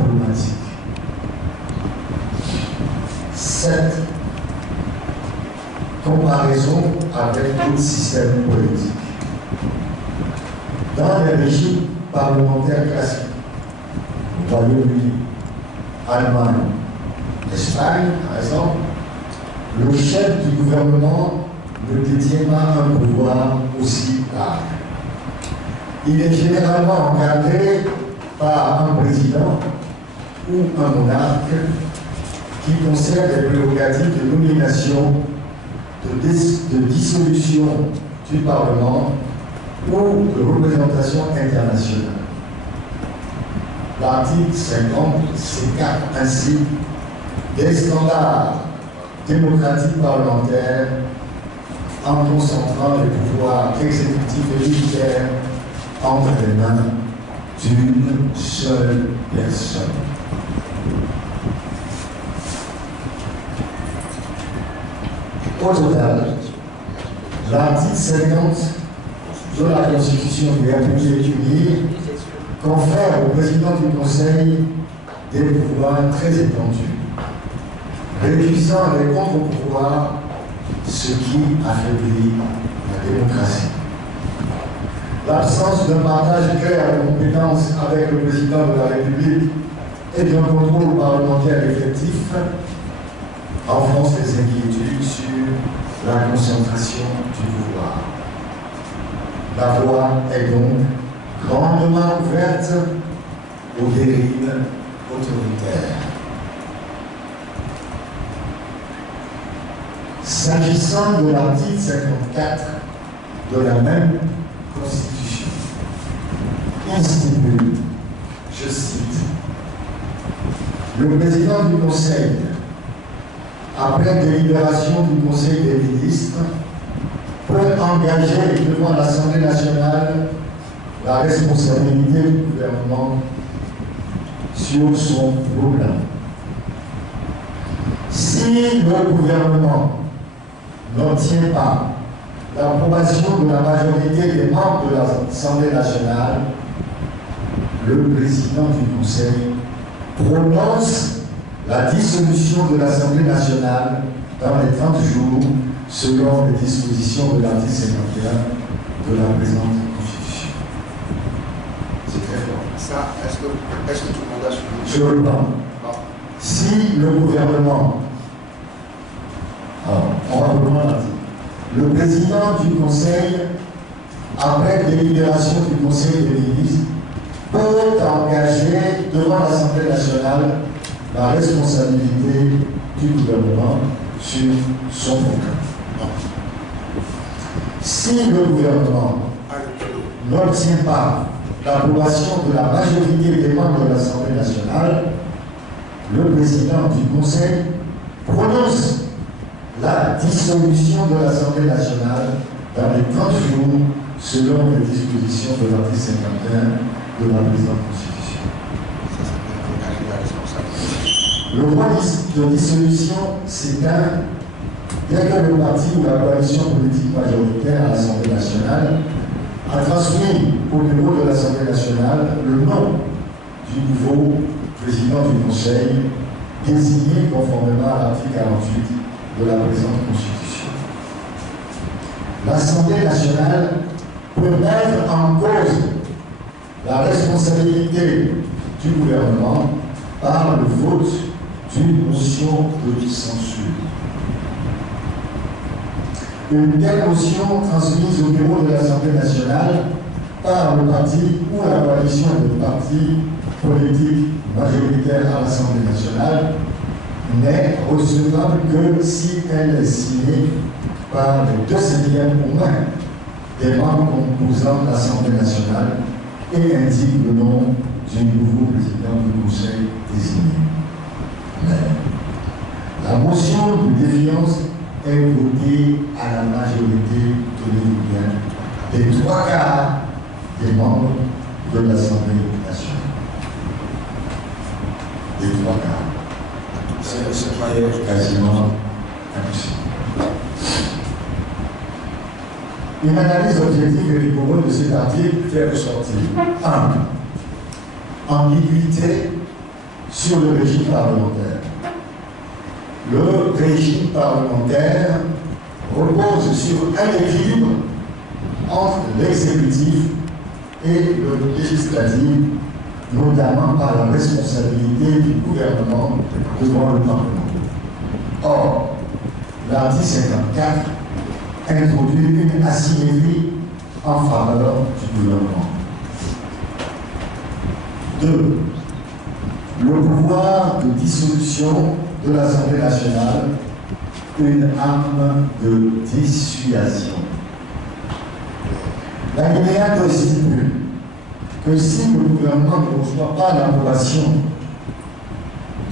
diplomatique. 7. Comparaison avec tout système politique. Dans les régimes parlementaires classiques, Royaume-Uni, Allemagne, Espagne, par exemple, le chef du gouvernement ne détient pas un pouvoir aussi large. Il est généralement encadré par un président ou un monarque qui conserve les prérogatives de nomination, de dissolution du Parlement ou de représentation internationale. L'article 50 s'écarte ainsi des standards démocratiques parlementaires en concentrant les pouvoirs exécutifs et militaires entre les mains d'une seule personne. Au total, l'article 50 de la Constitution de la République unie confère au président du Conseil des pouvoirs très étendus, réduisant les contre-pouvoirs, ce qui affaiblit la démocratie. L'absence d'un partage clair de compétences avec le président de la République et d'un contrôle parlementaire effectif renforce les inquiétudes sur la concentration du pouvoir. La voie est donc grandement ouverte aux dérives autoritaires. S'agissant de l'article 54 de la même Constitution, il stipule, je cite, le président du Conseil, après délibération du Conseil des ministres, peut engager devant l'Assemblée nationale la responsabilité du gouvernement sur son programme. Si le gouvernement n'obtient pas l'approbation de la majorité des membres de l'Assemblée nationale, le président du Conseil prononce la dissolution de l'Assemblée nationale dans les 30 jours selon les dispositions de l'article 51 de la présente Constitution. C'est très fort. Ça, est-ce que tout le monde a suivi? Je reprends. Si le gouvernement, on va reprendre l'article. Le président du Conseil, après délibération du Conseil des ministres, peut engager devant l'Assemblée nationale la responsabilité du gouvernement sur son programme. Si le gouvernement n'obtient pas l'approbation de la majorité des membres de l'Assemblée nationale, le président du Conseil prononce la dissolution de l'Assemblée nationale dans les 30 jours selon les dispositions de l'article 51 de la présente Constitution. Le droit de dissolution s'éteint dès que le parti ou la coalition politique majoritaire à l'Assemblée nationale a transmis au bureau de l'Assemblée nationale le nom du nouveau président du Conseil désigné conformément à l'article 48 de la présente Constitution. L'Assemblée nationale peut mettre en cause la responsabilité du gouvernement par le vote d'une motion de censure. Une telle motion transmise au bureau de l'Assemblée nationale par le parti ou la coalition de partis politiques majoritaires à l'Assemblée nationale n'est recevable que si elle est signée par les 2/5 au moins des membres composant l'Assemblée nationale et indique le nom du nouveau président du Conseil désigné. Mais la motion de défiance est votée à la majorité, tenez-vous bien, des 3/4 des membres de l'Assemblée nationale. Des 3/4. C'est quasiment impossible. Une analyse objective et rigoureuse de cet article fait ressortir 1. Ambiguïté sur le régime parlementaire. Le régime parlementaire repose sur un équilibre entre l'exécutif et le législatif, notamment par la responsabilité du gouvernement devant le Parlement. Or, l'article 54 introduit une asymétrie en faveur du gouvernement. 2. Le pouvoir de dissolution de l'Assemblée nationale, une arme de dissuasion. L'alinéa stipule que si le gouvernement ne reçoit pas l'approbation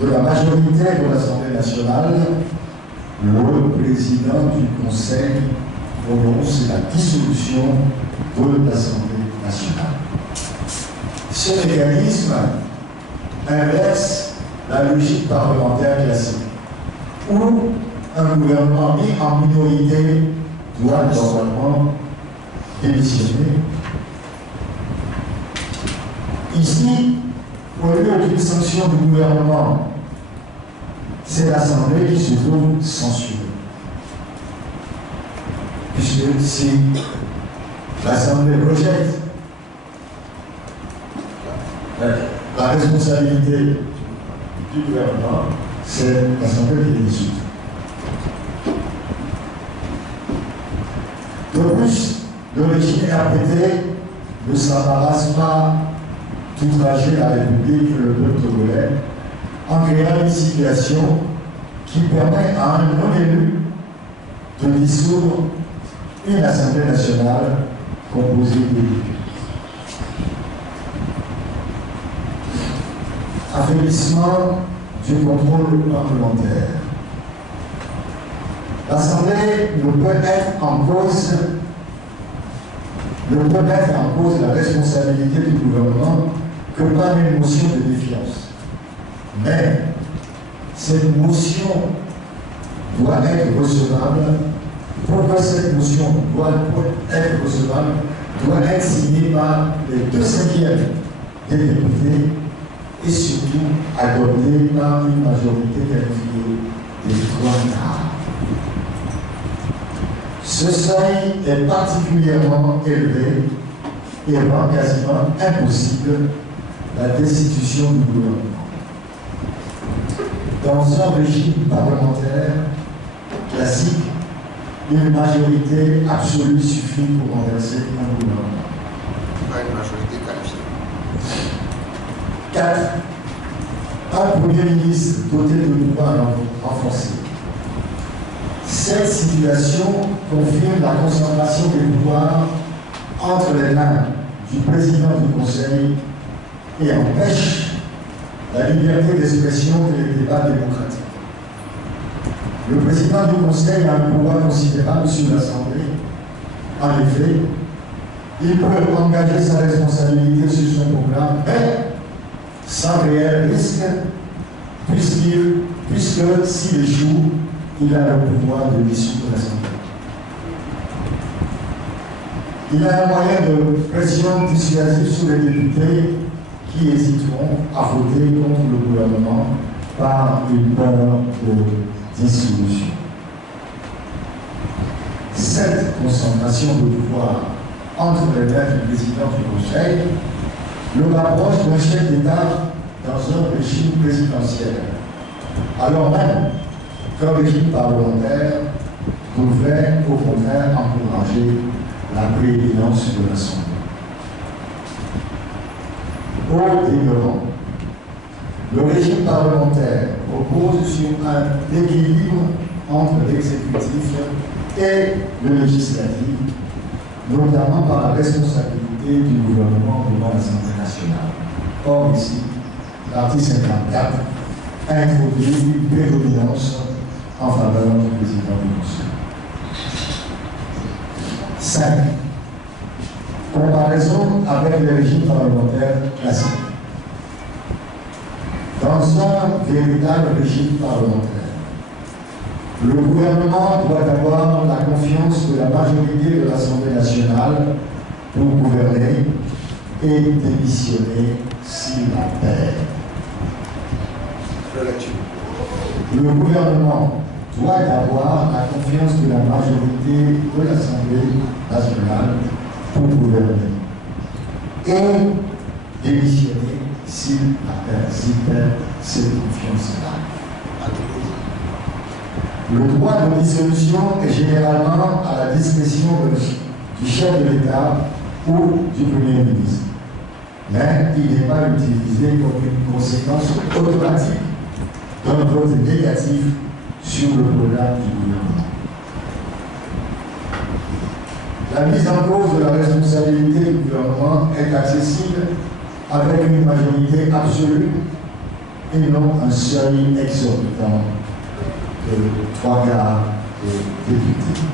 de la majorité de l'Assemblée nationale, le président du Conseil prononce la dissolution de l'Assemblée nationale. Ce mécanisme inverse la logique parlementaire classique, où un gouvernement mis en minorité doit normalement démissionner. Ici, au lieu d'une sanction du gouvernement, c'est l'Assemblée qui se trouve censurée. Puisque si l'Assemblée rejette la responsabilité du gouvernement, c'est l'Assemblée qui est dissoute. De plus, le régime RPT ne s'embarrasse pas d'outrager la République et le peuple togolais en créant une situation qui permet à un non-élu de dissoudre une Assemblée nationale composée d'élus. Affaiblissement du contrôle parlementaire. L'Assemblée ne peut mettre en cause la responsabilité du gouvernement que par une motion de défiance. Mais cette motion doit être recevable. Pour que cette motion doit être recevable, doit être signée par les 2/5 des députés et surtout adoptée par une majorité qualifiée des 3/4. Ce seuil est particulièrement élevé et rend quasiment impossible la destitution du gouvernement. Dans un régime parlementaire classique, une majorité absolue suffit pour renverser un gouvernement. Pas une majorité qualifiée. 4. Un Premier ministre doté de pouvoirs renforcés. Cette situation confirme la concentration des pouvoirs entre les mains du président du Conseil et empêche la liberté d'expression et les débats démocratiques. Le président du Conseil a un pouvoir considérable sur l'Assemblée. En effet, il peut engager sa responsabilité sur son programme, mais sans réel risque, puisque s'il échoue, il a le pouvoir de dissoudre l'Assemblée. Il a un moyen de pression dissuasive sur les députés qui hésiteront à voter contre le gouvernement par une peur de dissolution. Cette concentration de pouvoir entre les mains du président du Conseil le rapproche d'un chef d'État dans un régime présidentiel, alors même qu'un régime parlementaire devrait au contraire encourager la prééminence de l'Assemblée. Au demeurant, le régime parlementaire repose sur un équilibre entre l'exécutif et le législatif, notamment par la responsabilité du gouvernement devant l'Assemblée nationale. Or, ici, l'article 54 introduit une prédominance en faveur du président du Conseil. 5. Comparaison avec les régimes parlementaires classiques. Dans un véritable régime parlementaire, le gouvernement doit avoir la confiance de la majorité de l'Assemblée nationale pour gouverner et démissionner s'il la perd. Le gouvernement doit avoir la confiance de la majorité de l'Assemblée nationale pour gouverner et démissionner s'il perd cette confiance-là. Le droit de dissolution est généralement à la discrétion du chef de l'État ou du Premier ministre, mais il n'est pas utilisé comme une conséquence automatique d'un vote négatif sur le programme du gouvernement. La mise en cause de la responsabilité du gouvernement est accessible avec une majorité absolue et non un seuil exorbitant de 3 quarts des députés.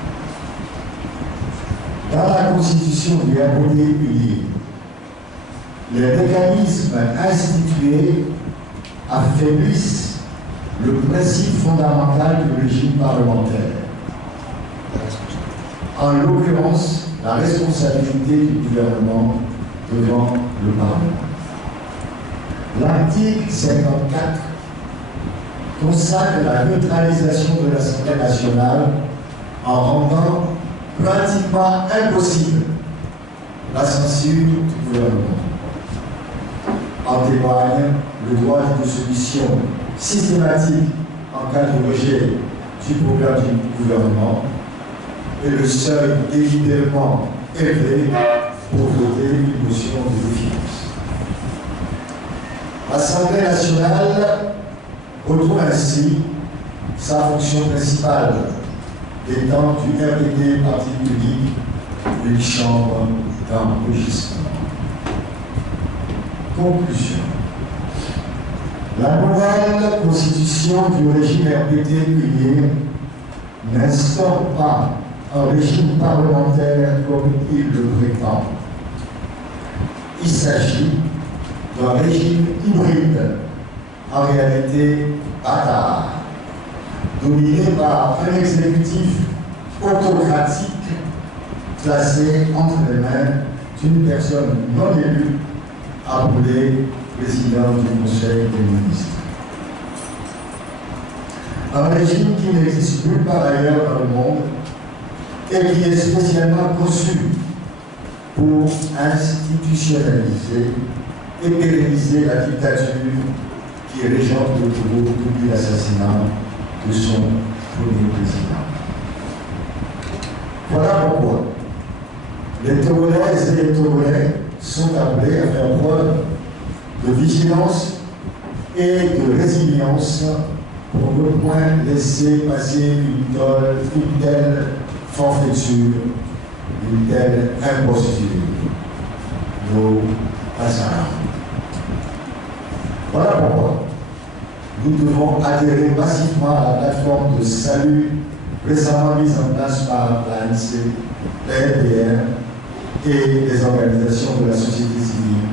Dans la Constitution du RPD unie, les mécanismes institués affaiblissent le principe fondamental du régime parlementaire. En l'occurrence, la responsabilité du gouvernement devant le Parlement. L'article 54 consacre la neutralisation de l'Assemblée nationale en rendant pratiquement impossible la censure du gouvernement. En témoigne le droit de dissolution systématique en cas de rejet du programme du gouvernement et le seuil délibérément élevé pour voter une motion de défiance. L'Assemblée nationale retrouve ainsi sa fonction principale étant du RPD parti unique une chambre d'enregistrement. Conclusion. La nouvelle constitution du régime RPD unique n'instaure pas un régime parlementaire comme il le prétend. Il s'agit d'un régime hybride, en réalité bâtard, dominé par un exécutif autocratique placé entre les mains d'une personne non élue appelée président du Conseil des ministres. Un régime qui n'existe nulle part ailleurs dans le monde et qui est spécialement conçu pour institutionnaliser et pérenniser la dictature qui régente le Togo depuis l'assassinat de son premier président. Voilà pourquoi les Togolaises et les Togolais sont appelés à faire preuve de vigilance et de résilience pour ne point laisser passer une telle forfaiture, une telle imposture. Nos passards. Voilà pourquoi nous devons adhérer massivement à la plateforme de salut récemment mise en place par l'ANC, la RDR et les organisations de la société civile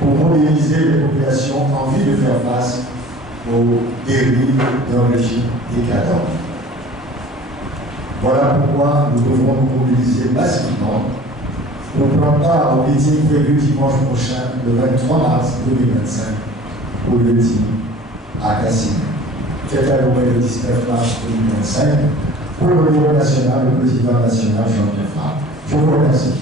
pour mobiliser les populations en vue de faire face aux dérives d'un régime décadent. Voilà pourquoi nous devrons nous mobiliser massivement pour prendre part au meeting prévu dimanche prochain, le 23 mars 2025, au Leti, à Cassine. Fête à le 19 mars 2025, pour le niveau national, le président national Jean-Pierre Farr. Je vous remercie.